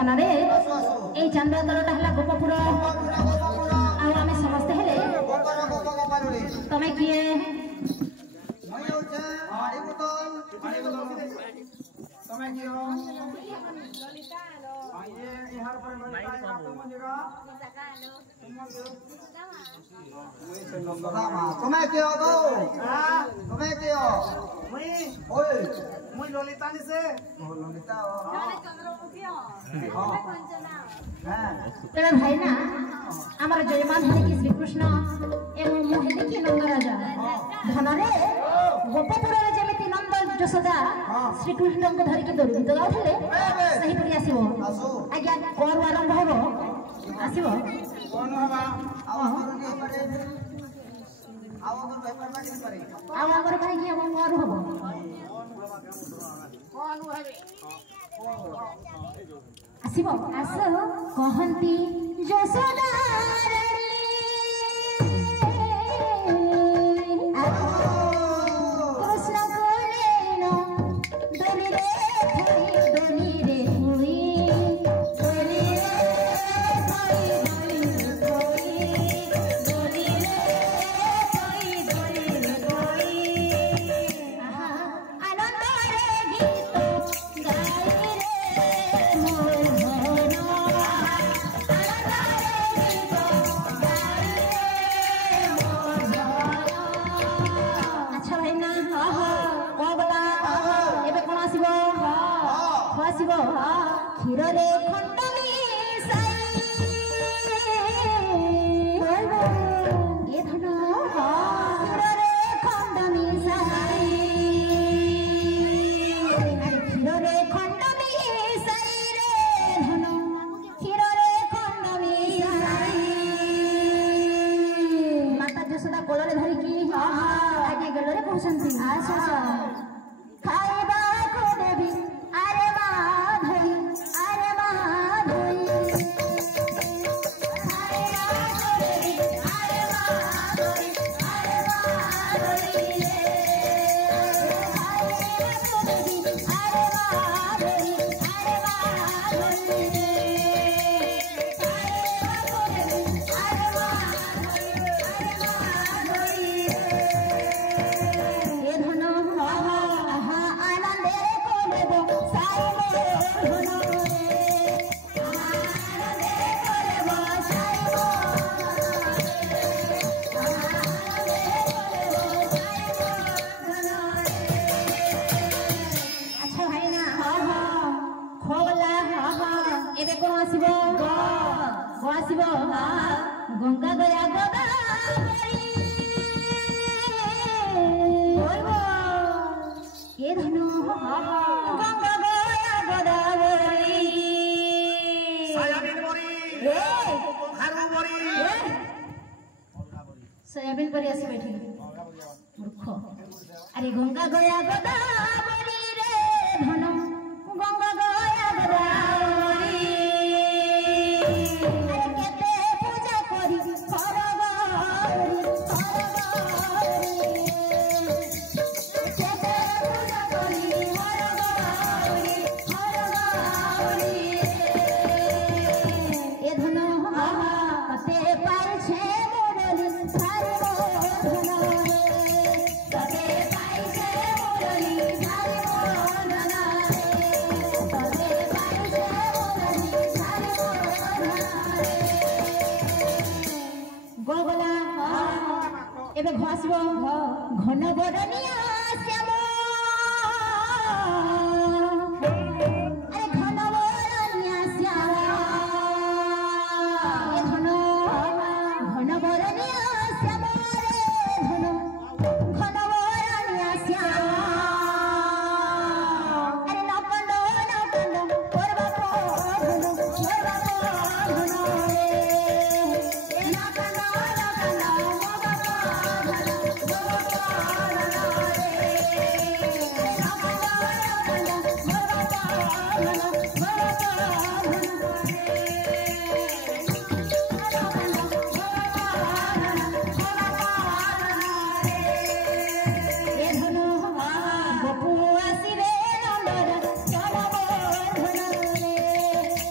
धन रे ए चांदा दलटा हला गोपपुर आ आमे समस्त हेले तमे किए मैं होचे पानी बोतल तमे कियो ललिता लो ये इहार पर ललिता का तुम जगह तुम्हें क्यों दो तुम्हें क्यों मैं ओए मैं ललिता नि से ललिता जाने चंद्रमुखी हो मैं कंचना हां तेरा भाई ना हमारा जयमान है कि श्री कृष्ण एवं मोहिनी की नंद राजा धन रे गोपपुर रे जेमिति नंद जसोदा श्री कृष्ण को धरि के दौड़ी तो गाउथले सही पड़ी आसीबो आज्ञा कोर आरंभ होबो आसीबो कोन हवा आव अगर करे कि हम और होबो कोन हवे आसीबो आसो कहंती जसोदा क्षीर रे खंड ये धन क्षीर रे खंड क्षीर रे खंड रे धन क्षीर रे खंड माता जसोदा कोल रे धरिकी आगे गलरे कहउछंती आसा खाइबा को देवी अरे माधई अरे माधई अरे माधई अरे माधई गंगा गया गोदावरी ये धनु गंगा गया गोदावरी सोयाबीन बरी खारू बरी सोयाबीन बरी आसी बैठी मूर्ख अरे गंगा गया गोदावरी रे धनु गंगा गया गोदावरी एबे घासबो घन बरनिया श्याम अरे घन बरनिया श्याम ए घन बरनिया श्याम रे घन बरनिया श्याम अरे नकंड करबा घन रे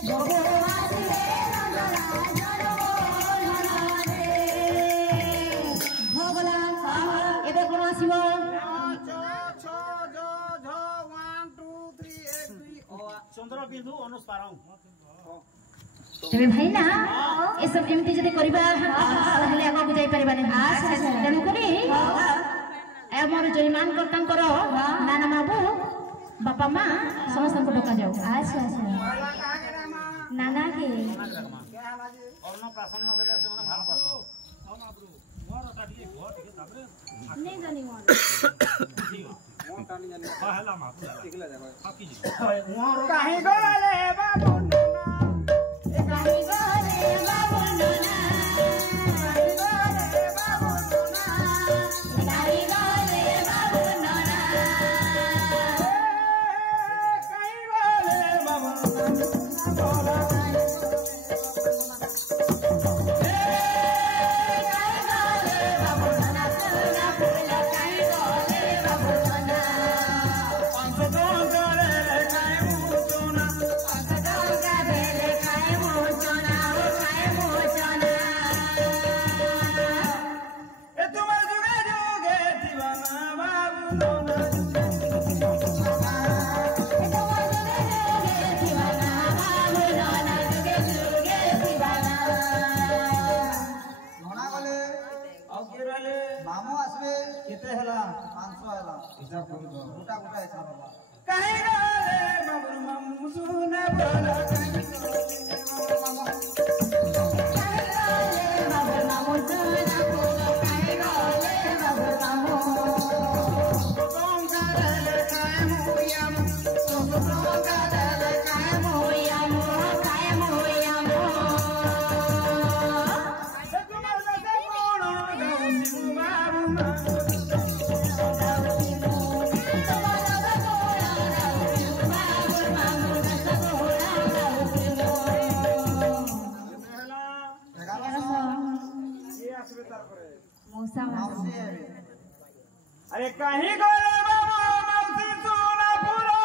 नकंड चंद्र बिंदु अनुस्पारम तेरे भाई ना ये सब एमती जदि करबा ताहले आगो को जाई परबा नै तेणु करी हमर जयमान करतांकर नाना बाबू बापा माँ समस्त को डका जाओ अच्छा अच्छा नाना के अन्नप्राशन बेले से माने भाल पास मोर ताडी घर ठीक ताबरे नहीं जानी मोर मोर तानी जानी हला मा देखला जाबा बाकी जी मोर काहे गले बाबू नोना ए काहे गले बाबू नोना काहे गले बाबू नोना काहे गले बाबू नोना काहे गले बाबू नोना मामू आसबे केते हला 500 हला हिसाब कर दो गोटा गोटा हिसाब हला काहे गले मामू मामू सुना बोला काहे गले मामू सुना बोला काहे गले मामू कोम गले काहे मुयामू कोम गले काहे मुयामू काहे मुयामू अरे कहीं गले बाबू मौसी सोना पूरा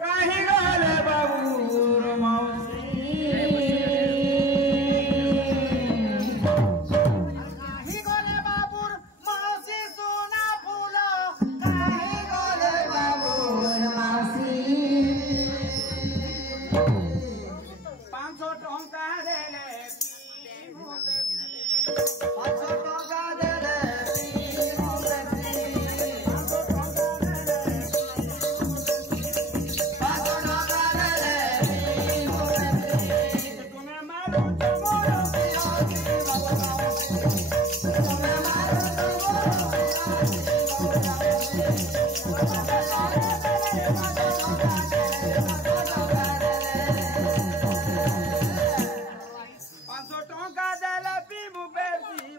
कहीं गले बाबू मौसी कहीं गले बाबू मौसी सोना पूरा कहीं गले बाबू मौसी 500 टंका देले 500 टंका देले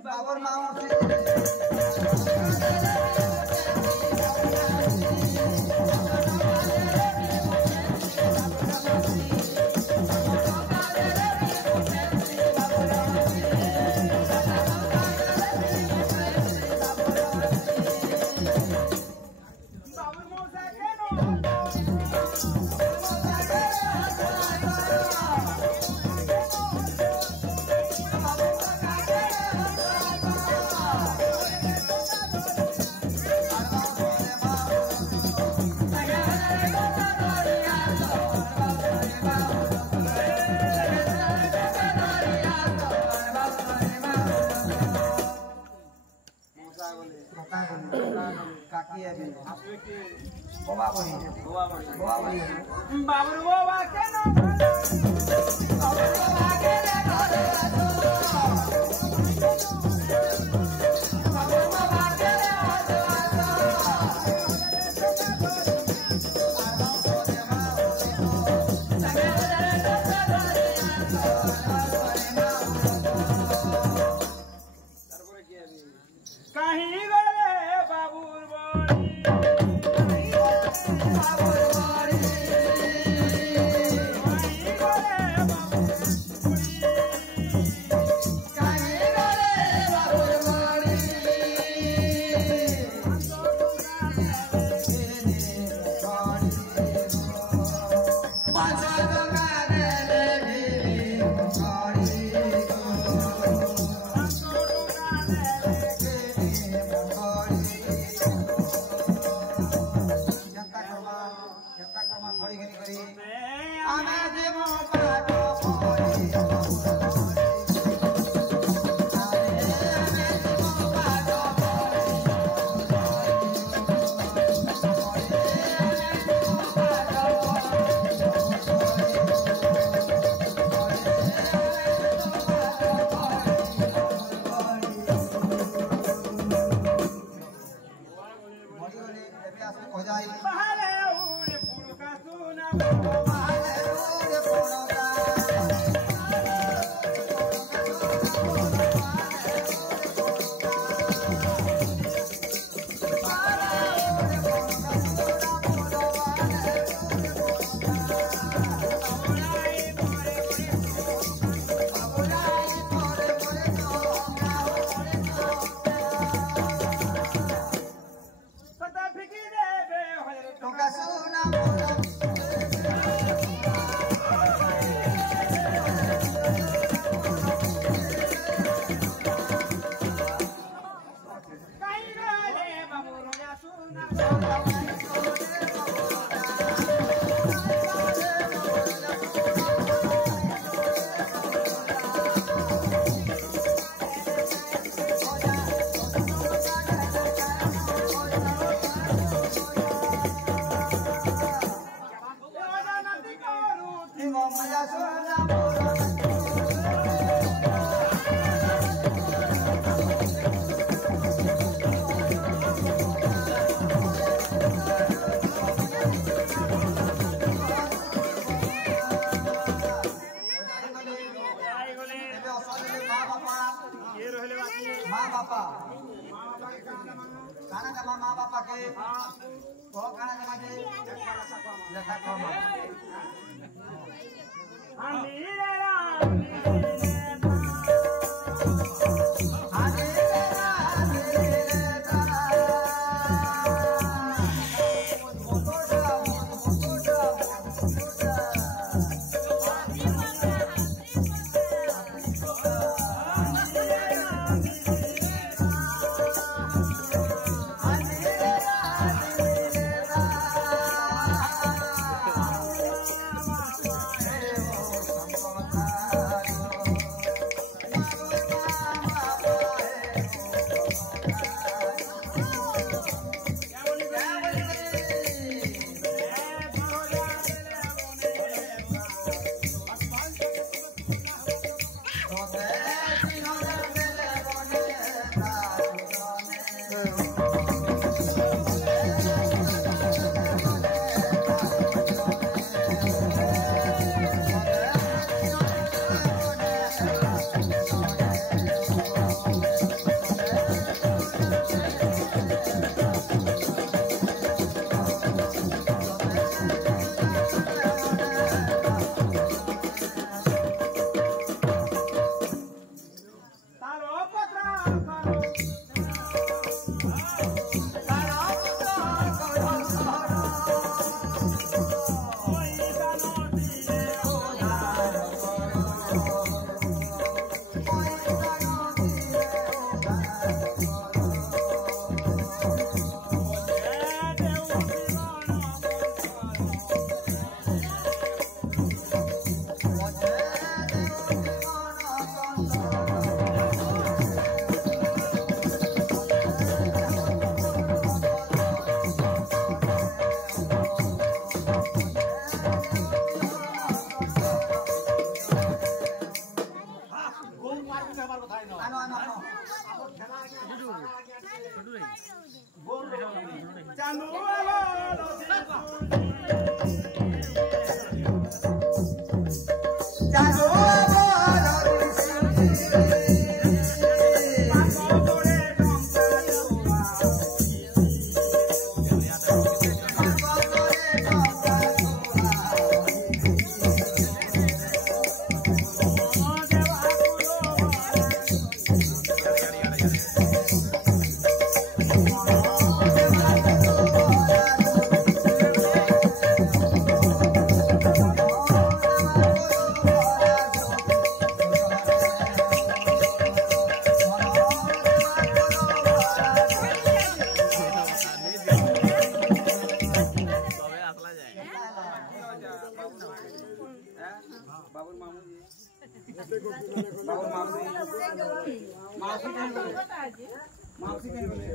बाबर माओ काकी है भी बाबा बड़ी बाबू बाबा के ना बाबू बाबा के ना बाबू बाबा के कहीं गले बाबूर बड़ी बाबूर बड़ी कहीं गले बाबूर कहीं गले बाबूर बड़ी 500 टंका देले खड़ी ଆମେ ଯିବୁ ପାଠ ପଢି बाबूर मामू जी बाबूर मामू मौसी कहीं बोले